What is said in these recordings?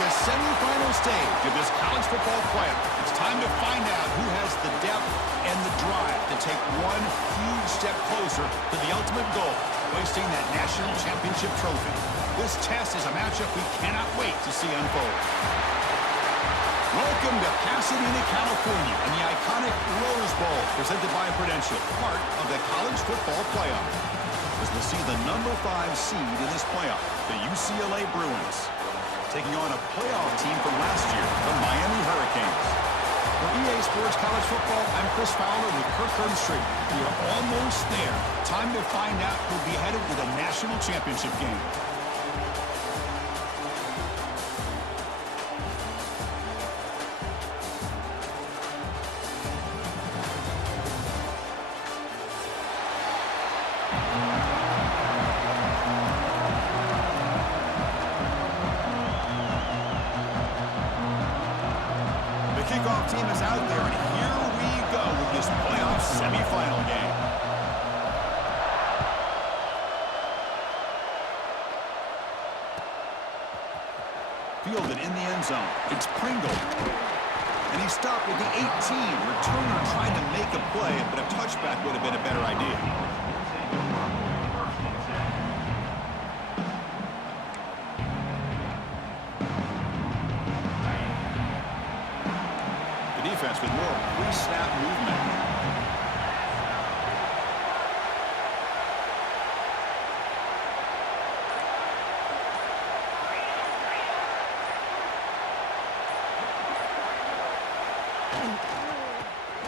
the semifinal stage of this college football playoff. It's time to find out who has the depth and the drive to take one huge step closer to the ultimate goal, hoisting that national championship trophy. This test is a matchup we cannot wait to see unfold. Welcome to Pasadena, California, and the iconic Rose Bowl, presented by Prudential, part of the college football playoff. As we'll see the number 5 seed in this playoff, the UCLA Bruins, taking on a playoff team from last year, the Miami Hurricanes. For EA Sports College Football, I'm Chris Fowler with Kirk Herbstreit. We are almost there. Time to find out who'll be headed to the national championship game. Kickoff team is out there, and here we go with this playoff semifinal game. Fielded in the end zone. It's Pringle. And he stopped at the 18. Returner trying to make a play, but a touchback would have been a better idea. Defense with more pre-snap movement.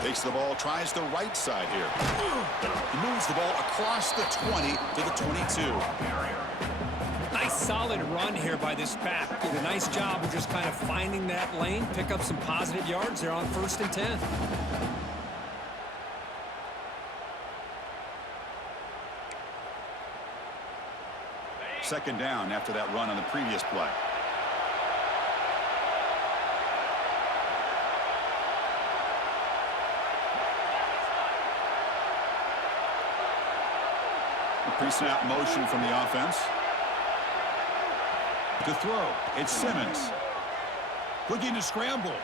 Takes the ball, tries the right side here. He moves the ball across the 20 to the 22. Nice solid run here by this back. Did a nice job of just kind of finding that lane, pick up some positive yards there on 1st and 10. Second down after that run on the previous play. Pre-snap motion from the offense. To throw, it's Simmons. Looking to scramble.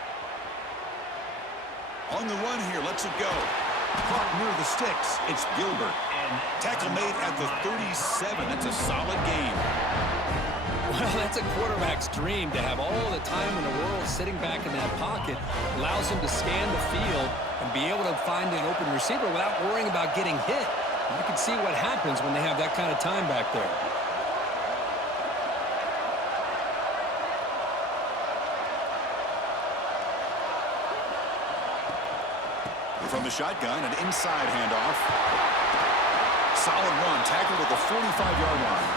On the run here, lets it go. Caught near the sticks, it's Gilbert. Tackle made at the 37. That's a solid gain. Well, that's a quarterback's dream, to have all the time in the world sitting back in that pocket. Allows him to scan the field and be able to find an open receiver without worrying about getting hit. You can see what happens when they have that kind of time back there. From the shotgun, an inside handoff. Solid run, tackled at the 45-yard line.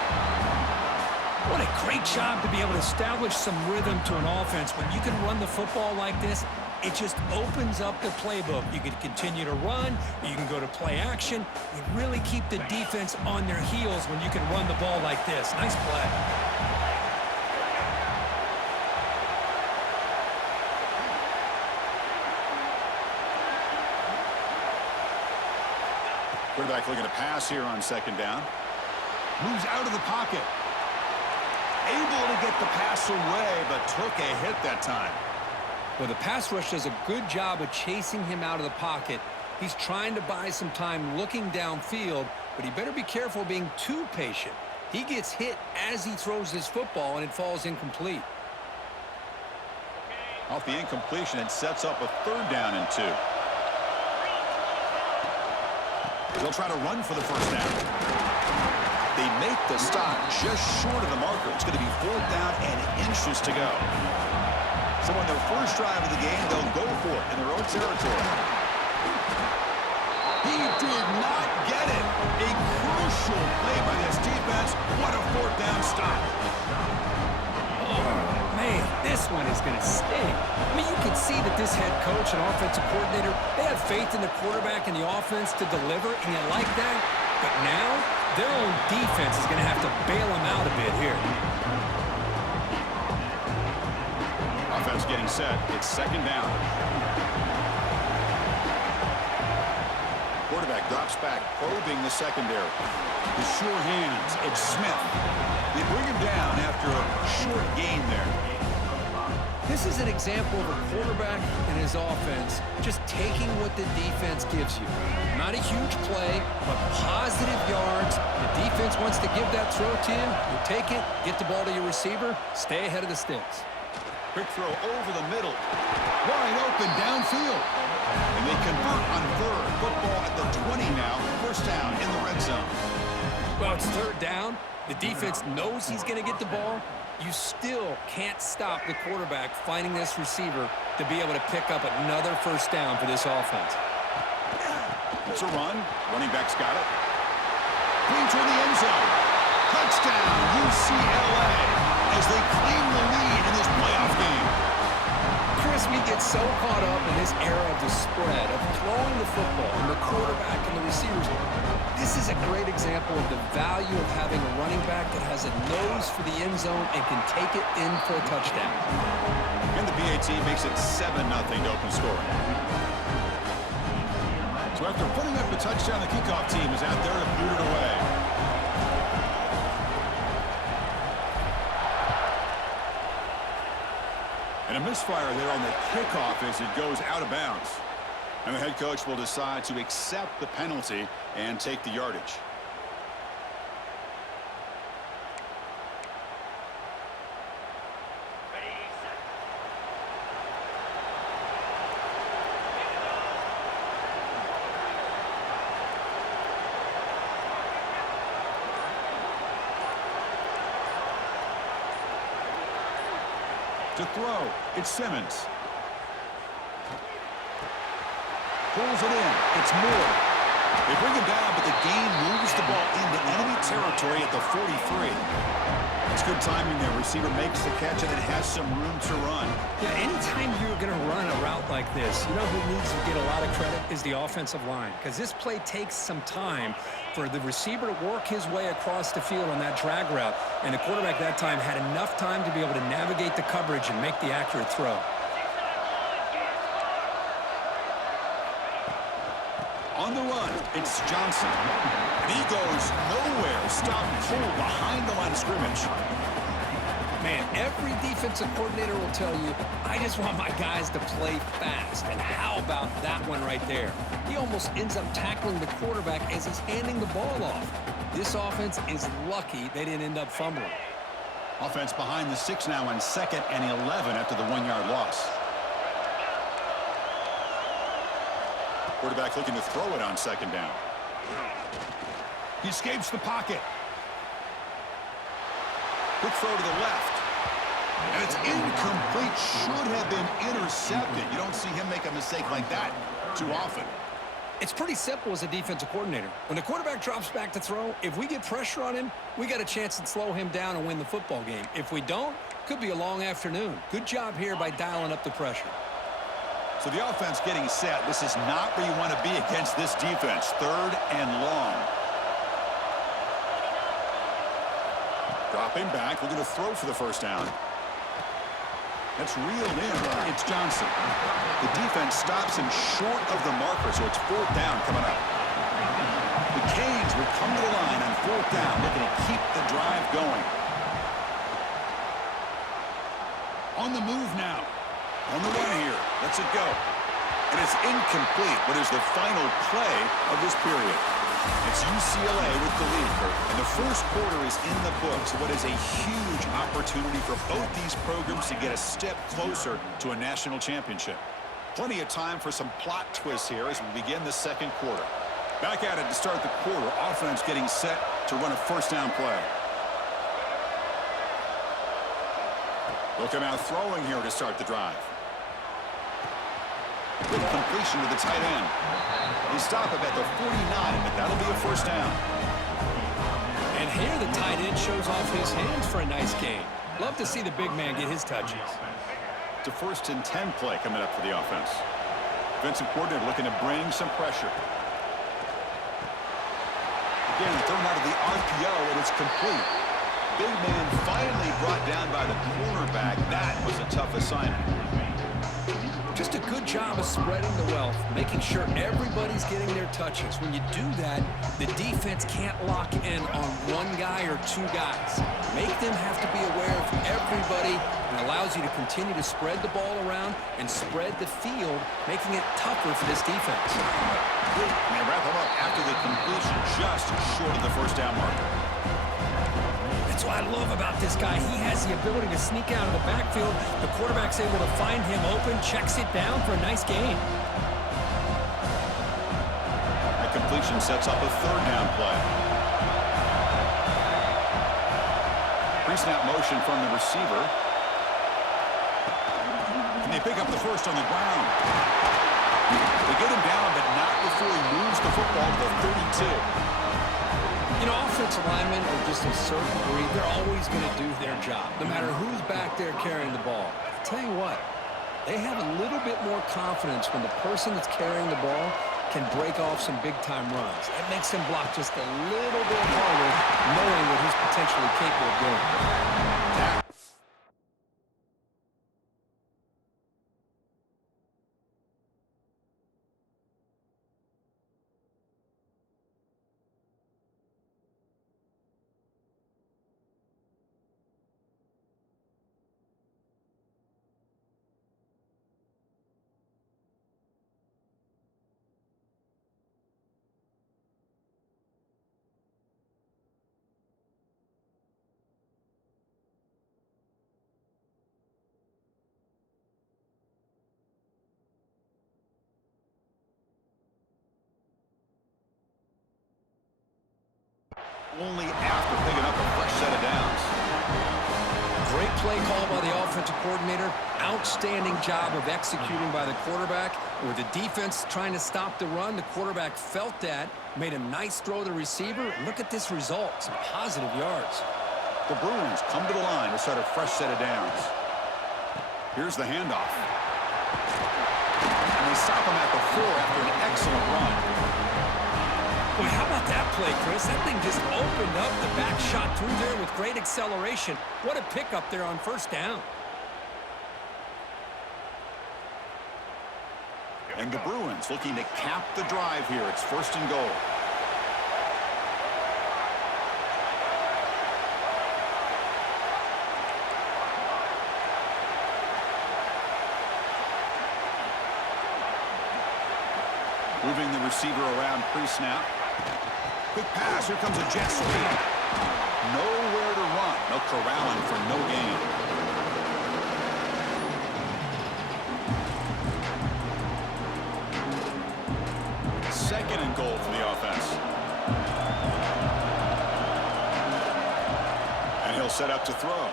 What a great job to be able to establish some rhythm to an offense. When you can run the football like this, it just opens up the playbook. You can continue to run, you can go to play action. You really keep the defense on their heels when you can run the ball like this. Nice play. Quarterback looking to pass here on second down. Moves out of the pocket. Able to get the pass away, but took a hit that time. Well, the pass rush does a good job of chasing him out of the pocket. He's trying to buy some time looking downfield, but he better be careful being too patient. He gets hit as he throws his football, and it falls incomplete. Off the incompletion, it sets up a 3rd down and 2. They'll try to run for the first down. They make the stop just short of the marker. It's going to be 4th down and inches to go. So on their first drive of the game, they'll go for it in their own territory. He did not get it. A crucial play by this defense. What a 4th down stop. Oh, man, this one is going to sting. I mean, you can see that this head coach and offensive coordinator, they have faith in the quarterback and the offense to deliver, and you like that. But now, their own defense is going to have to bail them out a bit here. Offense getting set. It's 2nd down. Quarterback drops back, probing the secondary. With sure hands, it's Smith. They bring him down after a short gain there. This is an example of a quarterback and his offense just taking what the defense gives you. Not a huge play, but positive yards. The defense wants to give that throw to you. You take it, get the ball to your receiver, stay ahead of the sticks. Quick throw over the middle. Wide open downfield. And they convert on third. Football at the 20 now. First down in the red zone. Well, it's third down. The defense knows he's going to get the ball. You still can't stop the quarterback finding this receiver to be able to pick up another first down for this offense. It's a run. Running back's got it. Clean toward the end zone. Touchdown, UCLA, as they claim the lead in this playoff game. Chris, we get so caught up in this era of the spread, of throwing the football, and the quarterback and the receivers. This is a great example of the value of having a running back that has a nose for the end zone and can take it in for a touchdown. And the BAT makes it 7-0 to open scoring. So after putting up the touchdown, the kickoff team is out there to boot it away. And a misfire there on the kickoff as it goes out of bounds. And the head coach will decide to accept the penalty and take the yardage. To throw, it's Simmons. Pulls it in. It's Moore. They bring him down, but the gain moves the ball into enemy territory at the 43. It's good timing there. Receiver makes the catch, and it has some room to run. Yeah, anytime you're going to run a route like this, you know who needs to get a lot of credit is the offensive line, because this play takes some time for the receiver to work his way across the field on that drag route, and the quarterback that time had enough time to be able to navigate the coverage and make the accurate throw. On the run, it's Johnson. And he goes nowhere. Stopped cold behind the line of scrimmage. Man, every defensive coordinator will tell you, I just want my guys to play fast. And how about that one right there? He almost ends up tackling the quarterback as he's handing the ball off. This offense is lucky they didn't end up fumbling. Offense behind the 6 now on 2nd and 11 after the 1-yard loss. Quarterback looking to throw it on 2nd down. He escapes the pocket. Quick throw to the left. And it's incomplete. Should have been intercepted. You don't see him make a mistake like that too often. It's pretty simple as a defensive coordinator. When the quarterback drops back to throw, if we get pressure on him, we got a chance to slow him down and win the football game. If we don't, could be a long afternoon. Good job here by dialing up the pressure. So the offense getting set. This is not where you want to be against this defense. 3rd and long. Dropping back, looking to throw for the first down. That's reeled in. It's Johnson. The defense stops him short of the marker, so it's 4th down coming up. The Canes will come to the line on 4th down, looking to keep the drive going. On the move now. On the run here. Lets it go. And it's incomplete. What is the final play of this period? It's UCLA with the lead. And the first quarter is in the books. What is a huge opportunity for both these programs to get a step closer to a national championship. Plenty of time for some plot twists here as we begin the 2nd quarter. Back at it to start the quarter. Offense getting set to run a first down play. They'll come out throwing here to start the drive. Good completion to the tight end. They stop him at the 49, but that'll be a first down. And here the tight end shows off his hands for a nice gain. Love to see the big man get his touches. It's a 1st and 10 play coming up for the offense. Defensive coordinator looking to bring some pressure. Again, thrown out of the RPO, and it's complete. Big man finally brought down by the cornerback. That was a tough assignment. Just a good job of spreading the wealth, making sure everybody's getting their touches. When you do that, the defense can't lock in on one guy or two guys. Make them have to be aware of everybody, and allows you to continue to spread the ball around and spread the field, making it tougher for this defense. And they wrap him up after the completion, just short of the first down marker. That's what I love about this guy. He has the ability to sneak out of the backfield. The quarterback's able to find him open, checks it down for a nice gain. The completion sets up a third down play. Pre-snap motion from the receiver. And they pick up the first on the ground. They get him down, but not before he moves the football to the 32. You know, offensive linemen are just a certain breed. They're always going to do their job, no matter who's back there carrying the ball. I'll tell you what, they have a little bit more confidence when the person that's carrying the ball can break off some big-time runs. It makes him block just a little bit harder, knowing what he's potentially capable of doing. Only after picking up a fresh set of downs. Great play call by the offensive coordinator. Outstanding job of executing by the quarterback. With the defense trying to stop the run, the quarterback felt that, made a nice throw to the receiver. Look at this result, some positive yards. The Bruins come to the line to start a fresh set of downs. Here's the handoff. And they stop him at the 4 after an excellent run. Boy, how about that play, Chris? That thing just opened up. The back shot through there with great acceleration. What a pickup there on first down. And the Bruins looking to cap the drive here. It's first and goal. Moving the receiver around pre-snap. Quick pass. Here comes a jet sweep. Nowhere to run. They'll corral him for no gain. Second and goal for the offense. And he'll set up to throw.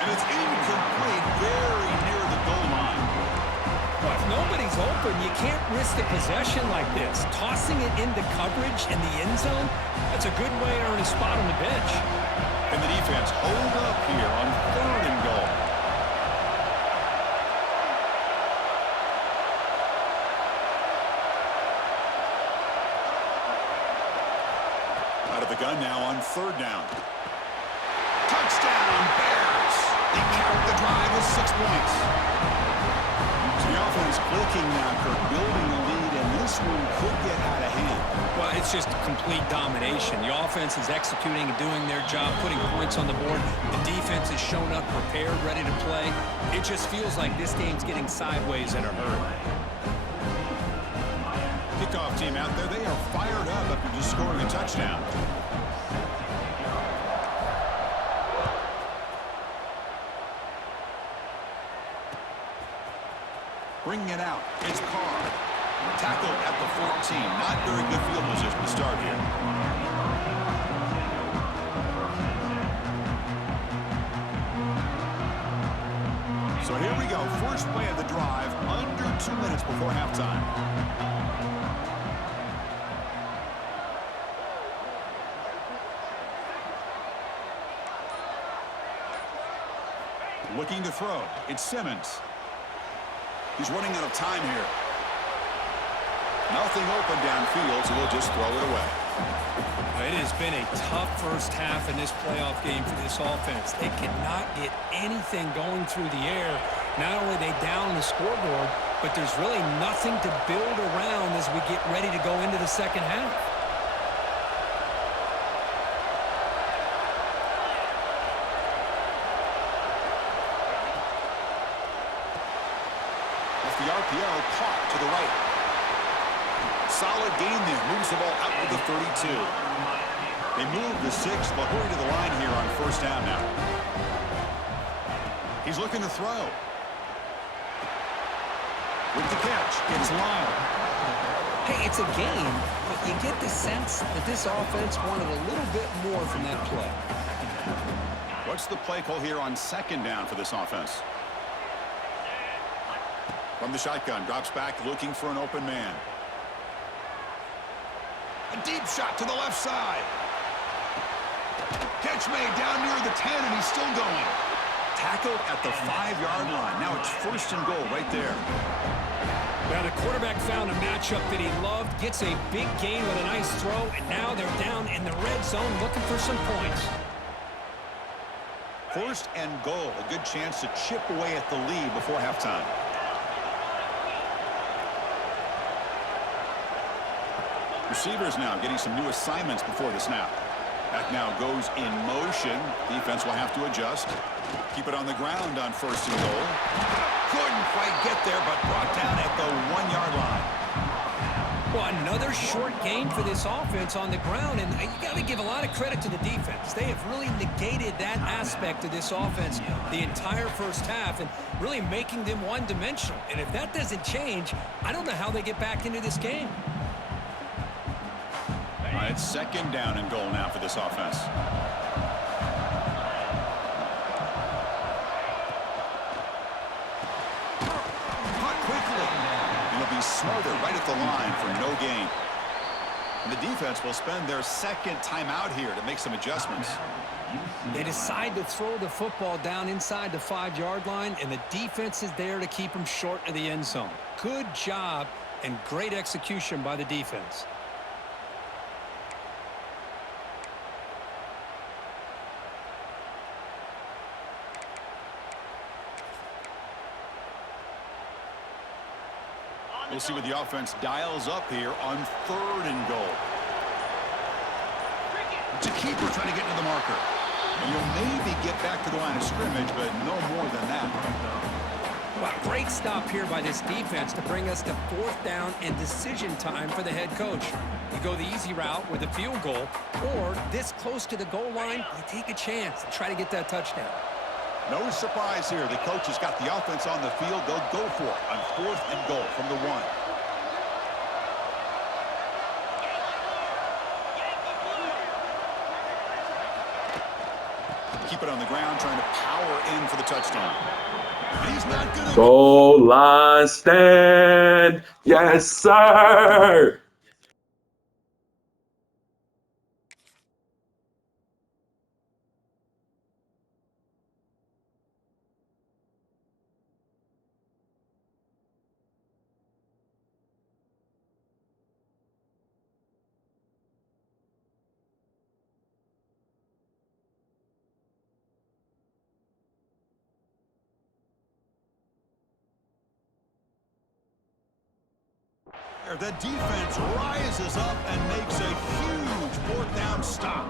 And it's incomplete, very near the goal line. Well, if nobody's open, you can't risk the possession like this. Tossing it into coverage in the end zone, that's a good way to earn a spot on the bench. And the defense hold up here on third and goal. Out of the gun now on third down. Touchdown, Bears! They count the drive with 6 points. So the offense clicking now, Kirk, building a lead, and this one could get out of hand. Well, it's just complete domination. The offense is executing and doing their job, putting points on the board. The defense has shown up, prepared, ready to play. It just feels like this game's getting sideways in a hurry. Kickoff team out there, they are fired up after just scoring a touchdown. Bringing it out, it's Carr. Tackled at the 14. Not very good field position to start here. So here we go. First play of the drive, under 2 minutes before halftime. Looking to throw. It's Simmons. He's running out of time here. Nothing open downfield, so they'll just throw it away. It has been a tough first half in this playoff game for this offense. They cannot get anything going through the air, Not only are they down the scoreboard, but there's really nothing to build around as we get ready to go into the second half. Off the RPO, caught to the right. Solid gain there. Moves the ball out to the 32. They move the 6. They'll hurry to the line here on first down now. He's looking to throw. With the catch, it's Lyle. Hey, it's a game, but you get the sense that this offense wanted a little bit more from that play. What's the play call here on second down for this offense? From the shotgun, drops back looking for an open man. A deep shot to the left side. Catch made down near the 10, and he's still going. Tackled at the 5-yard line. Now it's first and goal right there. Now the quarterback found a matchup that he loved, gets a big gain with a nice throw, and now they're down in the red zone looking for some points. First and goal. A good chance to chip away at the lead before halftime. Receivers now getting some new assignments before the snap. Back now goes in motion. Defense will have to adjust. Keep it on the ground on first and goal. Couldn't quite get there, but brought down at the 1-yard line. Well, another short gain for this offense on the ground, and you got to give a lot of credit to the defense. They have really negated that aspect of this offense the entire first half and really making them one-dimensional. And if that doesn't change, I don't know how they get back into this game. It's second down and goal now for this offense. Caught quickly. It'll be smothered right at the line for no gain. And the defense will spend their second timeout here to make some adjustments. They decide to throw the football down inside the 5-yard line, and the defense is there to keep them short of the end zone. Good job and great execution by the defense. We'll see what the offense dials up here on third and goal. It's a keeper trying to get into the marker. And you'll maybe get back to the line of scrimmage, but no more than that. Well, great stop here by this defense to bring us to fourth down and decision time for the head coach. You go the easy route with a field goal, or this close to the goal line, you take a chance and try to get that touchdown. No surprise here. The coach has got the offense on the field. They'll go for it on fourth and goal from the 1. Keep it on the ground, trying to power in for the touchdown. He's not going to Goal line stand. Yes, sir. The defense rises up and makes a huge fourth down stop.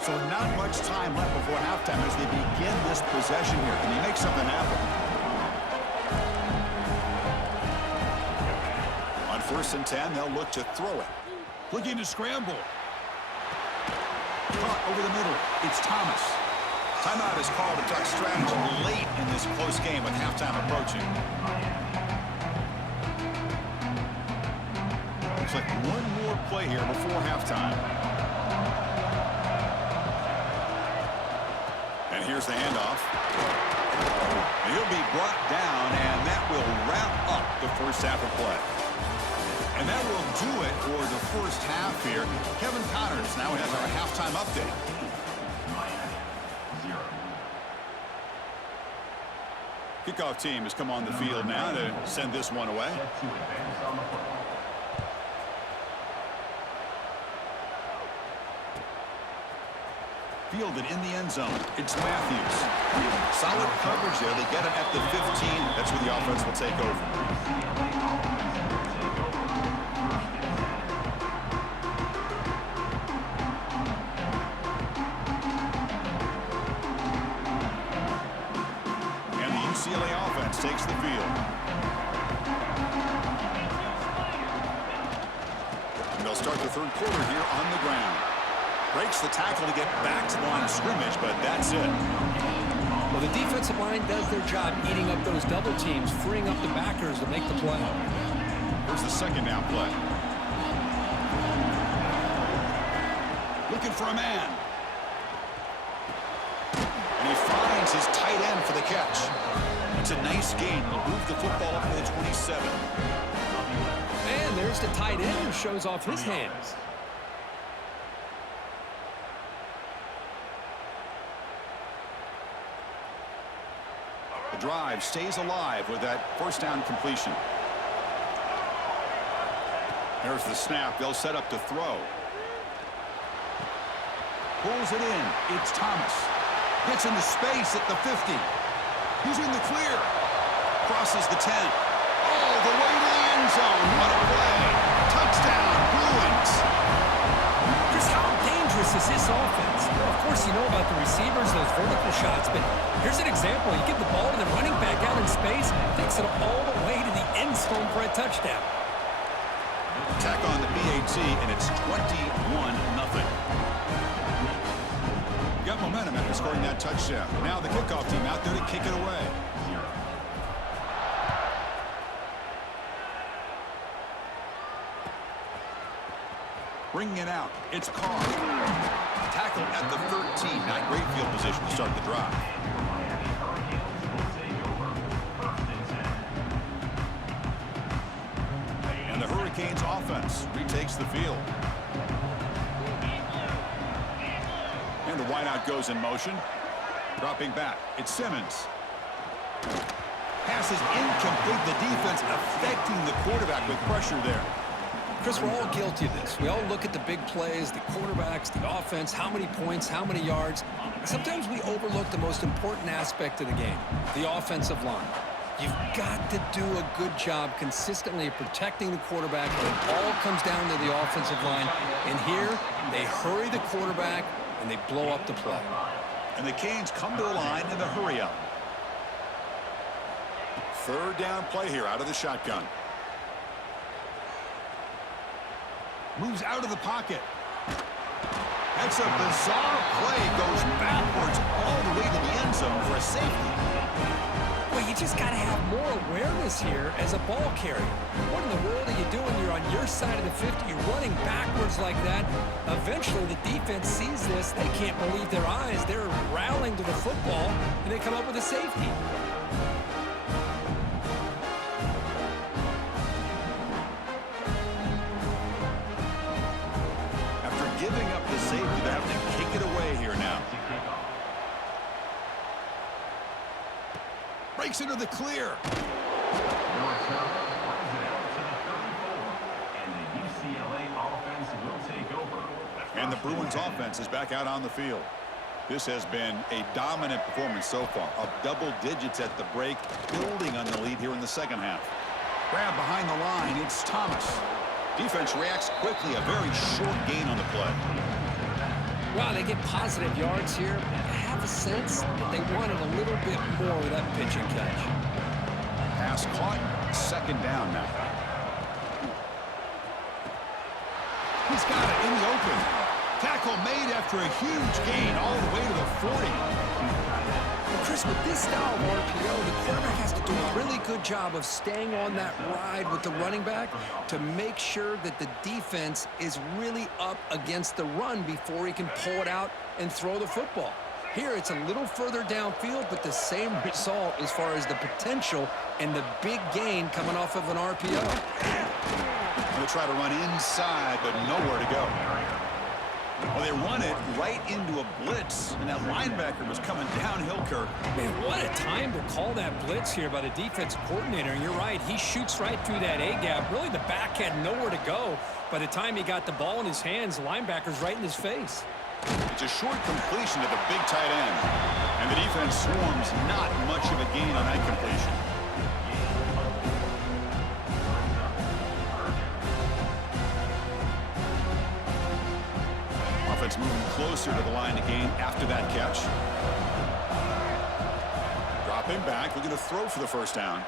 So not much time left before halftime as they begin this possession here. Can they make something happen? On first and 10, they'll look to throw it. Looking to scramble. Caught over the middle. It's Thomas. Timeout is called to talk strategy late in this close game with halftime approaching. Looks like one more play here before halftime. And here's the handoff. And he'll be brought down, and that will wrap up the first half of play. And that will do it for the first half here. Kevin Connors now has our halftime update. Kickoff team has come on the field now to send this one away. Fielded in the end zone. It's Matthews. Solid coverage there. They get him at the 15. That's where the offense will take over. And the UCLA offense takes the field. And they'll start the third quarter here on the ground. Breaks the tackle to get back to the line of scrimmage, but that's it. Well, the defensive line does their job eating up those double teams, freeing up the backers to make the play. Here's the second down play. Looking for a man. And he finds his tight end for the catch. It's a nice gain. He'll move the football up to the 27. And there's the tight end who shows off his hands. Drive stays alive with that first down completion. There's the snap. They'll set up to throw. Pulls it in. It's Thomas. Gets into space at the 50. He's in the clear. Crosses the 10. All the way to the end zone. What a play. Touchdown, Bruins. Just how dangerous is this offense? Of course, you know about the receivers, those vertical shots, but here's an example. You give the ball to the running back out in space, takes it all the way to the end zone for a touchdown. Tack on the BAT, and it's 21-0. Got momentum after scoring that touchdown. Now the kickoff team out there to kick it away. Bringing it out. It's Carr. Tackle at the 13. Not great field position to start the drive. And the Hurricanes offense retakes the field. And the wideout goes in motion. Dropping back. It's Simmons. Pass is incomplete. The defense affecting the quarterback with pressure there. Chris, we're all guilty of this. We all look at the big plays, the quarterbacks, the offense, how many points, how many yards. Sometimes we overlook the most important aspect of the game, the offensive line. You've got to do a good job consistently of protecting the quarterback when it all comes down to the offensive line. And here, they hurry the quarterback, and they blow up the play. And the Canes come to the line in the hurry-up. Third down play here out of the shotgun. Moves out of the pocket. That's a bizarre play. Goes backwards all the way to the end zone for a safety. Well, you just got to have more awareness here as a ball carrier. What in the world are you doing? You're on your side of the 50. You're running backwards like that. Eventually, the defense sees this. They can't believe their eyes. They're rallying to the football, and they come up with a safety. Giving up the safety, they have to kick it away here now. Breaks into the clear. And the Bruins offense is back out on the field. This has been a dominant performance so far, of double digits at the break, building on the lead here in the second half. Grab behind the line, it's Thomas. Defense reacts quickly, a very short gain on the play. Wow, they get positive yards here. I have a sense that they wanted a little bit more with that pitch and catch. Pass caught, second down now. He's got it in the open. Tackle made after a huge gain all the way to the 40. Well, Chris, with this style of RPO, the quarterback has to do a really good job of staying on that ride with the running back to make sure that the defense is really up against the run before he can pull it out and throw the football. Here, it's a little further downfield, but the same result as far as the potential and the big gain coming off of an RPO. Going to try to run inside, but nowhere to go. Well, they run it right into a blitz, and that linebacker was coming downhill, Kirk. Man, what a time to call that blitz here by the defensive coordinator. And you're right, he shoots right through that A-gap. Really, the back had nowhere to go. By the time he got the ball in his hands, the linebacker's right in his face. It's a short completion to the big tight end. And the defense swarms, not much of a gain on that completion. Offense moving closer to the line to gain after that catch. Dropping back, looking to throw for the first down.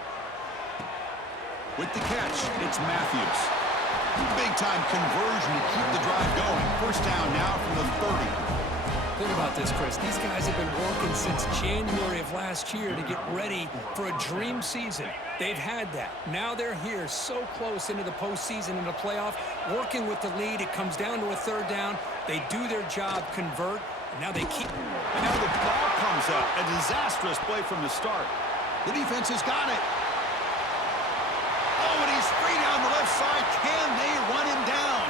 With the catch, it's Matthews. Big-time conversion to keep the drive going. First down now from the 30. Think about this, Chris. These guys have been working since January of last year to get ready for a dream season. They've had that. Now they're here so close into the postseason and the playoff, working with the lead. It comes down to a third down. They do their job, convert, and now they keep. And now the ball comes up. A disastrous play from the start. The defense has got it. Oh, and he's free down the left side. Can they run him down?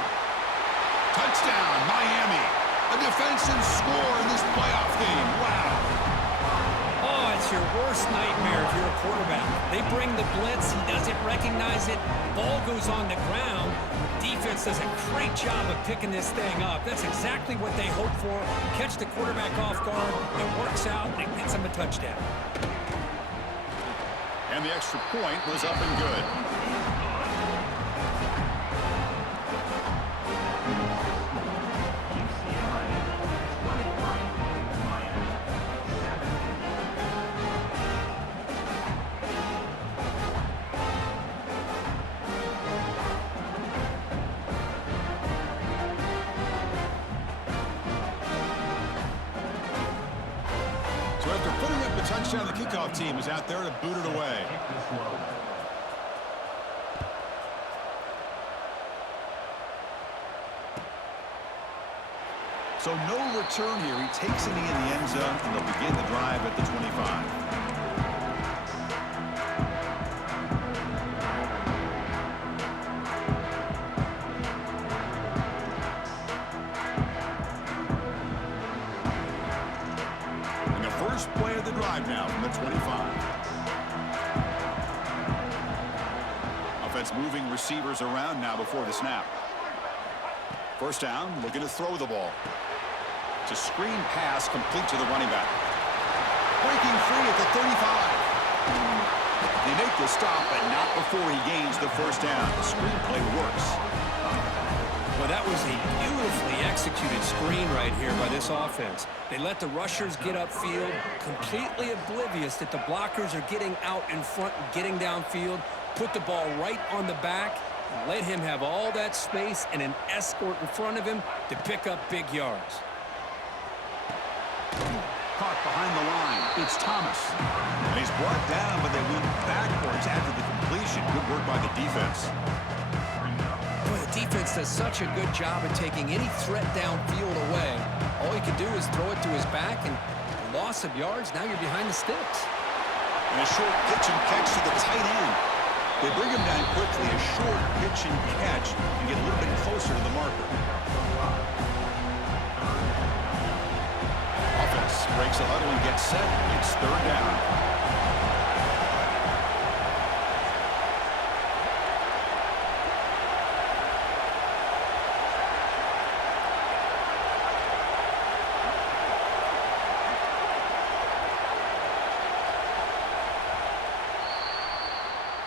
Touchdown, Miami. A defensive score in this playoff game. Wow. Oh, it's your worst nightmare if you're a quarterback. They bring the blitz. He doesn't recognize it. Ball goes on the ground. Defense does a great job of picking this thing up. That's exactly what they hope for. Catch the quarterback off guard. It works out, and it gets him a touchdown. And the extra point was up and good. So after putting up a touchdown, the kickoff team is out there to boot it away. So no return here. He takes a knee in the end zone, and they'll begin the drive at the 25. First play of the drive now from the 25. Offense moving receivers around now before the snap. First down, looking to throw the ball. It's a screen pass complete to the running back. Breaking free at the 35. They make the stop, but not before he gains the first down. The screen play works. Well, that was a beautifully executed screen right here by this offense. They let the rushers get upfield, completely oblivious that the blockers are getting out in front and getting downfield, put the ball right on the back, and let him have all that space and an escort in front of him to pick up big yards. Caught behind the line. It's Thomas. And he's brought down, but they went backwards after the completion. Good work by the defense. Boy, the defense does such a good job of taking any threat downfield away. All he can do is throw it to his back, and loss of yards, now you're behind the sticks. And a short pitch and catch to the tight end. They bring him down quickly. A short pitch and catch and get a little bit closer to the marker. Offense breaks the huddle and gets set. It's third down.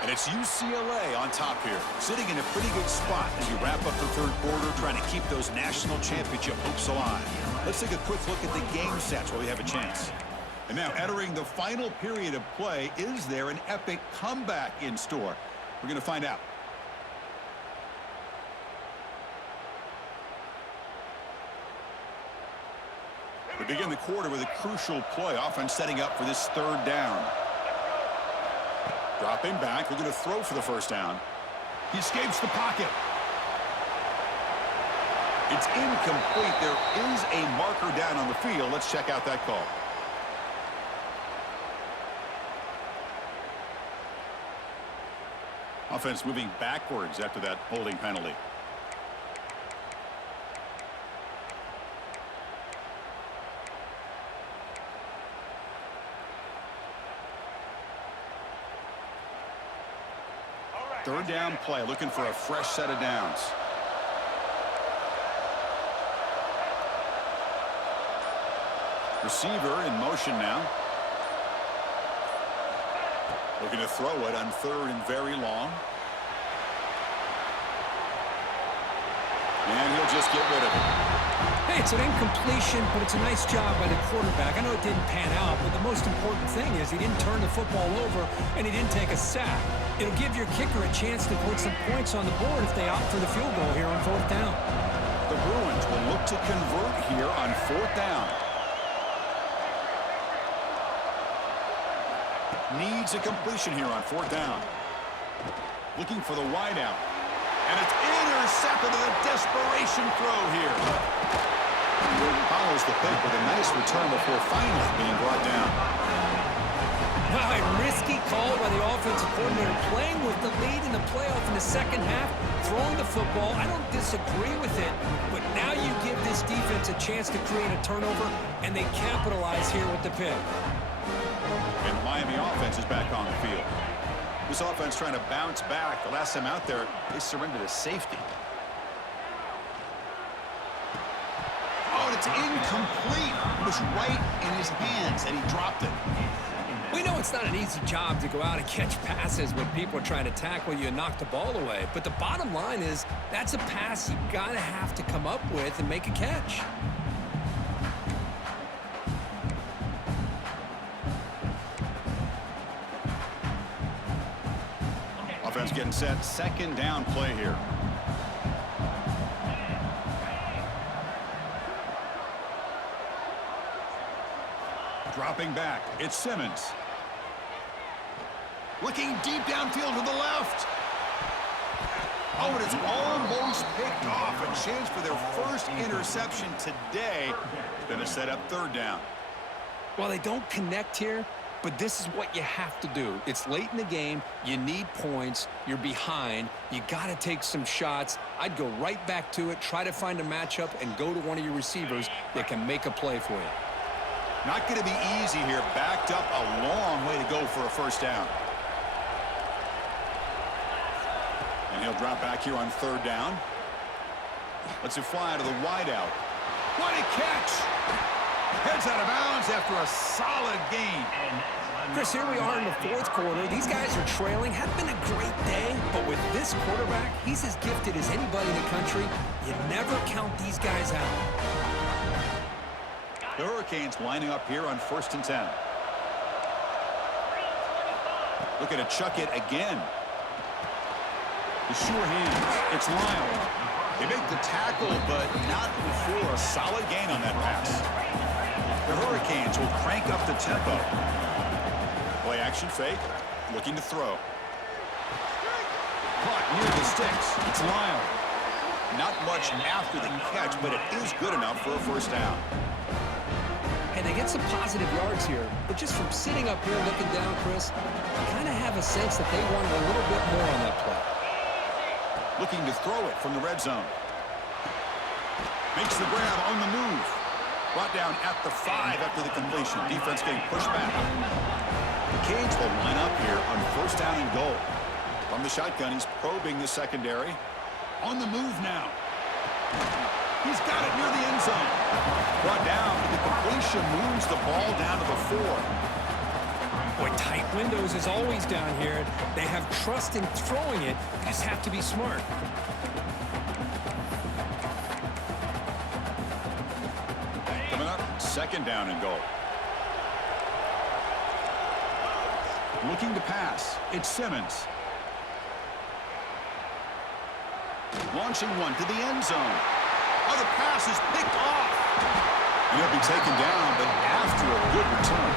And it's UCLA on top here, sitting in a pretty good spot as you wrap up the third quarter, trying to keep those national championship hopes alive. Let's take a quick look at the game stats while we have a chance. And now entering the final period of play, is there an epic comeback in store? We're going to find out. We begin the quarter with a crucial play, offense setting up for this third down. Dropping back, looking to throw for the first down. He escapes the pocket. It's incomplete. There is a marker down on the field. Let's check out that call. Offense moving backwards after that holding penalty. Third down play, looking for a fresh set of downs. Receiver in motion now. Looking to throw it on third and very long. And he'll just get rid of it. Hey, it's an incompletion, but it's a nice job by the quarterback. I know it didn't pan out, but the most important thing is he didn't turn the football over and he didn't take a sack. It'll give your kicker a chance to put some points on the board if they opt for the field goal here on fourth down. The Bruins will look to convert here on fourth down. Needs a completion here on fourth down. Looking for the wideout. And it's intercepted in a desperation throw here. Follows the pick with a nice return before finally being brought down. Wow, a risky call by the offensive coordinator, playing with the lead in the playoff in the second half, throwing the football. I don't disagree with it, but now you give this defense a chance to create a turnover, and they capitalize here with the pick. And the Miami offense is back on the field. This offense trying to bounce back. The last time out there, they surrendered a safety. Oh, and it's incomplete. It was right in his hands, and he dropped it. We know it's not an easy job to go out and catch passes when people are trying to tackle you and knock the ball away. But the bottom line is that's a pass you got to have to come up with and make a catch. Offense getting set. Second down play here. Dropping back. It's Simmons. Looking deep downfield to the left. Oh, and it's almost picked off. A chance for their first interception today. It's going to set up third down. Well, they don't connect here, but this is what you have to do. It's late in the game. You need points. You're behind. You got to take some shots. I'd go right back to it, try to find a matchup, and go to one of your receivers that can make a play for you. Not going to be easy here. Backed up a long way to go for a first down. And he'll drop back here on third down. Lets it fly to the wideout. What a catch! Heads out of bounds after a solid gain. Chris, here we are in the fourth quarter. These guys are trailing. Had been a great day, but with this quarterback, he's as gifted as anybody in the country. You never count these guys out. The Hurricanes lining up here on 1st and 10. Looking to chuck it again. The sure hands. It's Lyle. They make the tackle, but not before a solid gain on that pass. The Hurricanes will crank up the tempo. Play action fake. Looking to throw. Caught near the sticks. It's Lyle. Not much after the catch, but it is good enough for a first down. And they get some positive yards here, but just from sitting up here looking down, Chris, I kind of have a sense that they wanted a little bit more on that play. Looking to throw it from the red zone. Makes the grab on the move. Brought down at the 5 after the completion. Defense getting pushed back. The Canes will line up here on first down and goal. From the shotgun, he's probing the secondary. On the move now. He's got it near the end zone. Brought down. The completion moves the ball down to the 4. Boy, tight windows is always down here. They have trust in throwing it. You just have to be smart. Coming up, second down and goal. Looking to pass. It's Simmons. Launching one to the end zone. Oh, the pass is picked off. And he'll be taken down, but after a good return.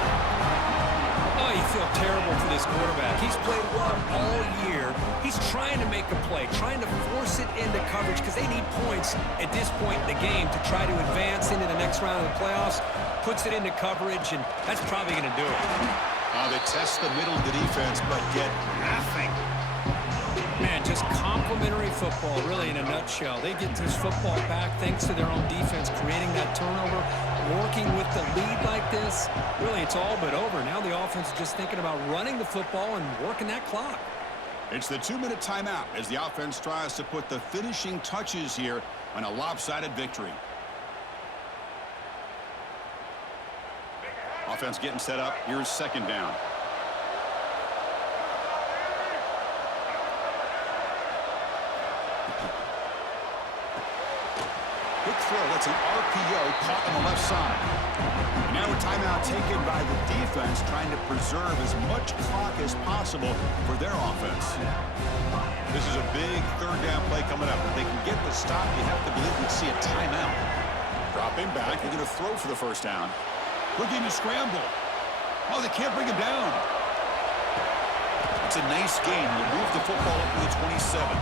Oh, you feel terrible for this quarterback. He's played well all year. He's trying to make a play, trying to force it into coverage because they need points at this point in the game to try to advance into the next round of the playoffs. Puts it into coverage, and that's probably going to do it. They test the middle of the defense, but get nothing. Man, just complimentary football, really, in a nutshell. They get this football back thanks to their own defense, creating that turnover, working with the lead like this. Really, it's all but over. Now the offense is just thinking about running the football and working that clock. It's the 2-minute timeout as the offense tries to put the finishing touches here on a lopsided victory. Offense getting set up. Here's second down. Quick throw. That's an RPO caught on the left side. And now a timeout taken by the defense, trying to preserve as much clock as possible for their offense. This is a big third down play coming up. If they can get the stop, you have to believe we'd see a timeout. Dropping back. They're going to throw for the first down. Looking to scramble. Oh, they can't bring him down. It's a nice gain. We'll move the football up to the 27.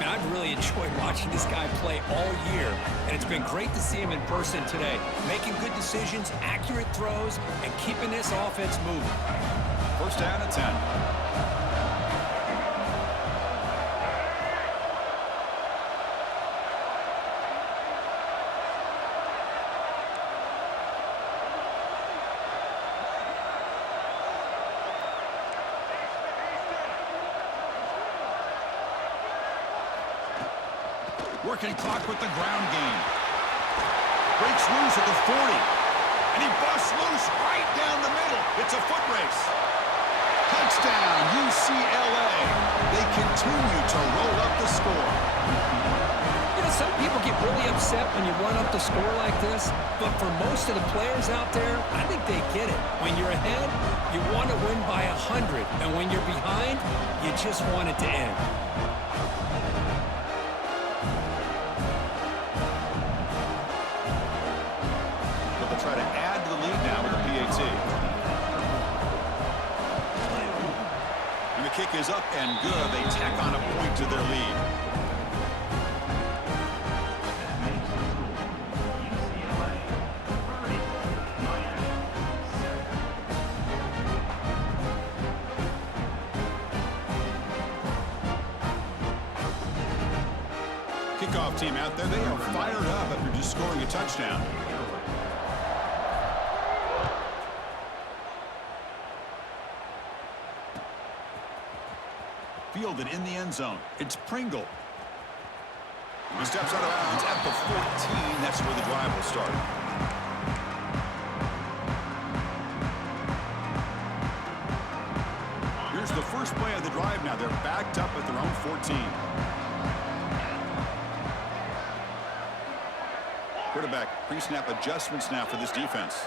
Man, I've really enjoyed watching this guy play all year, and it's been great to see him in person today, making good decisions, accurate throws, and keeping this offense moving. First down at 10. Working clock with the ground game. Breaks loose at the 40. And he busts loose right down the middle. It's a foot race. Touchdown, UCLA. They continue to roll up the score. You know, some people get really upset when you run up the score like this, but for most of the players out there, I think they get it. When you're ahead, you want to win by 100, and when you're behind, you just want it to end. Try to add to the lead now with a PAT. And the kick is up and good. They tack on a point to their lead. Kickoff team out there. They are fired up after just scoring a touchdown. Fielded in the end zone. It's Pringle. He steps out of bounds at the 14. That's where the drive will start. Here's the first play of the drive now. They're backed up at their own 14. Quarterback pre-snap adjustments now for this defense.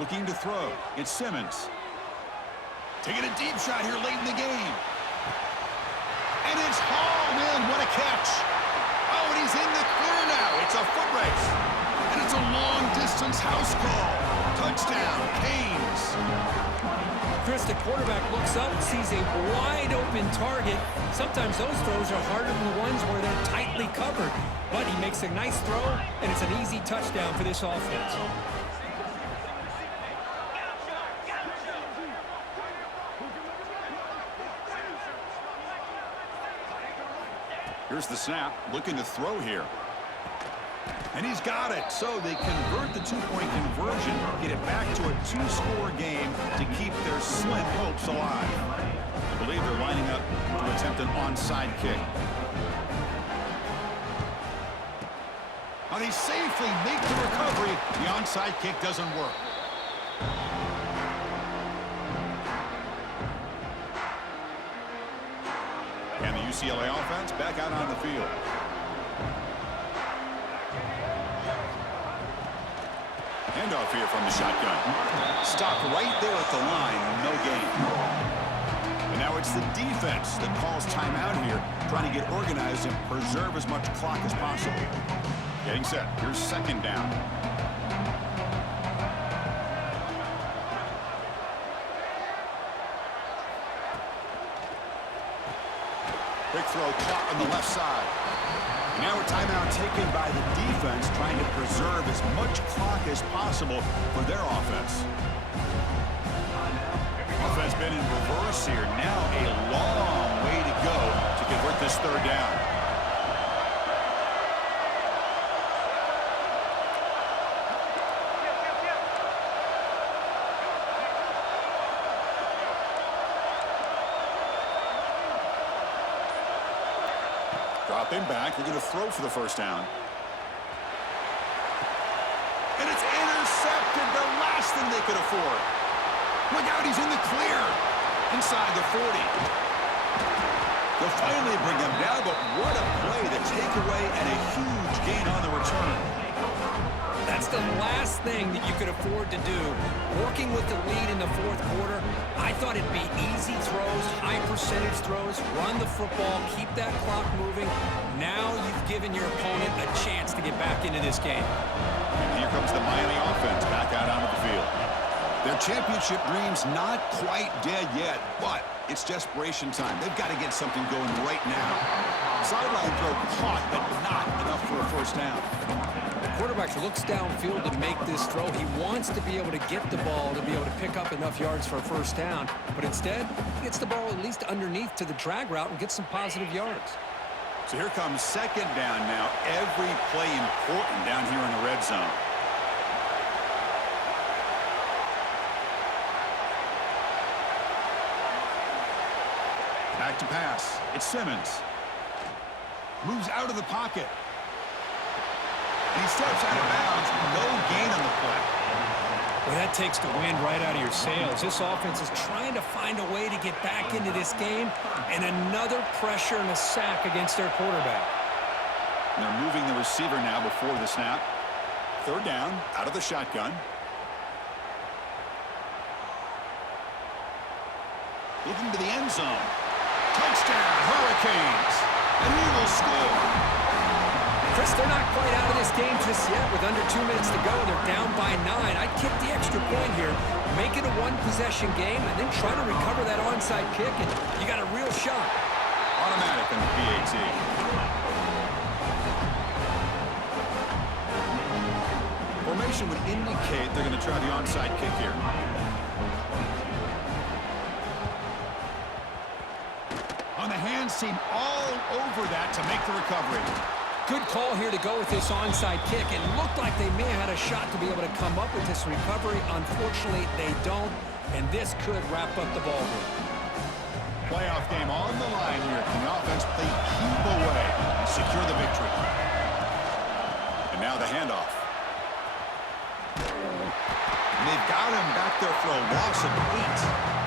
Looking to throw. It's Simmons. Taking a deep shot here late in the game. And it's hauled in. What a catch. Oh, and he's in the clear now. It's a foot race. And it's a long-distance house call. Touchdown, Canes. Chris, the quarterback looks up and sees a wide-open target. Sometimes those throws are harder than the ones where they're tightly covered. But he makes a nice throw, and it's an easy touchdown for this offense. Here's the snap, looking to throw here. And he's got it. So they convert the two-point conversion, get it back to a two-score game to keep their slim hopes alive. I believe they're lining up to attempt an onside kick. Now they safely make the recovery. The onside kick doesn't work. And the UCLA offense back out on the field. Handoff here from the shotgun. Stopped right there at the line. No gain. And now it's the defense that calls timeout here, trying to get organized and preserve as much clock as possible. Getting set. Here's second down. Big throw caught on the left side. And now a timeout taken by the defense, trying to preserve as much clock as possible for their offense. Offense been in reverse here. Now a long way to go to convert this third down. Dropping back, looking to throw for the first down. And it's intercepted, the last thing they could afford. Look out, he's in the clear. Inside the 40. They'll finally bring him down, but what a play, the takeaway, and a huge gain on the return. That's the last thing that you could afford to do. Working with the lead in the fourth quarter, I thought it'd be easy throws, high percentage throws, run the football, keep that clock moving. Now you've given your opponent a chance to get back into this game. And here comes the Miami offense back out onto the field. Their championship dreams not quite dead yet, but it's desperation time. They've got to get something going right now. Sideline throw caught, but not enough for a first down. The quarterback looks downfield to make this throw. He wants to be able to get the ball to be able to pick up enough yards for a first down, but instead, he gets the ball at least underneath to the drag route and gets some positive yards. So here comes second down now. Every play important down here in the red zone. Back to pass. It's Simmons. Moves out of the pocket. And he steps out of bounds. No gain on the play. Well, that takes the wind right out of your sails. This offense is trying to find a way to get back into this game, and another pressure and a sack against their quarterback. And they're moving the receiver now before the snap. Third down, out of the shotgun. Looking to the end zone. Touchdown, Hurricanes. And he will score. Chris, they're not quite out of this game just yet. With under 2 minutes to go, they're down by 9. I'd kick the extra point here, make it a one-possession game, and then try to recover that onside kick, and you got a real shot. Automatic on the PAT. Formation would indicate they're going to try the onside kick here. On the hands team all over that to make the recovery. Good call here to go with this onside kick. It looked like they may have had a shot to be able to come up with this recovery. Unfortunately, they don't, and this could wrap up the ball game. Playoff game on the line here. Can the offense play keep away and secure the victory? And now the handoff. And they've got him back there for a loss of 8.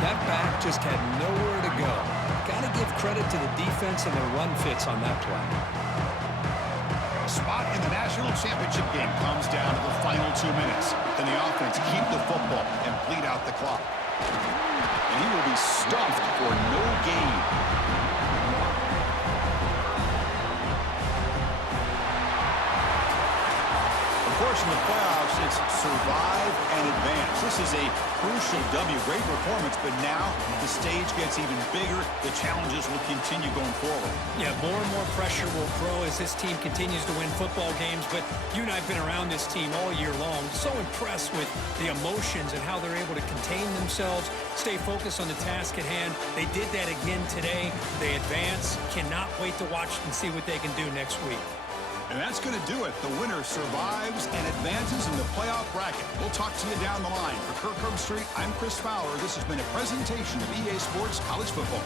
That back just had nowhere to go. Got to give credit to the defense and their run fits on that play. A spot in the national championship game comes down to the final 2 minutes. Can the offense keep the football and bleed out the clock? And he will be stuffed for no gain. Of course, in the playoffs, it's survive and advance. This is a crucial W. Great performance, but now the stage gets even bigger. The challenges will continue going forward. Yeah, more and more pressure will grow as this team continues to win football games, but you and I have been around this team all year long. So impressed with the emotions and how they're able to contain themselves, stay focused on the task at hand. They did that again today. They advance. Cannot wait to watch and see what they can do next week. And that's going to do it. The winner survives and advances in the playoff bracket. We'll talk to you down the line. For Kirk Herbstreit, I'm Chris Fowler. This has been a presentation of EA Sports College Football.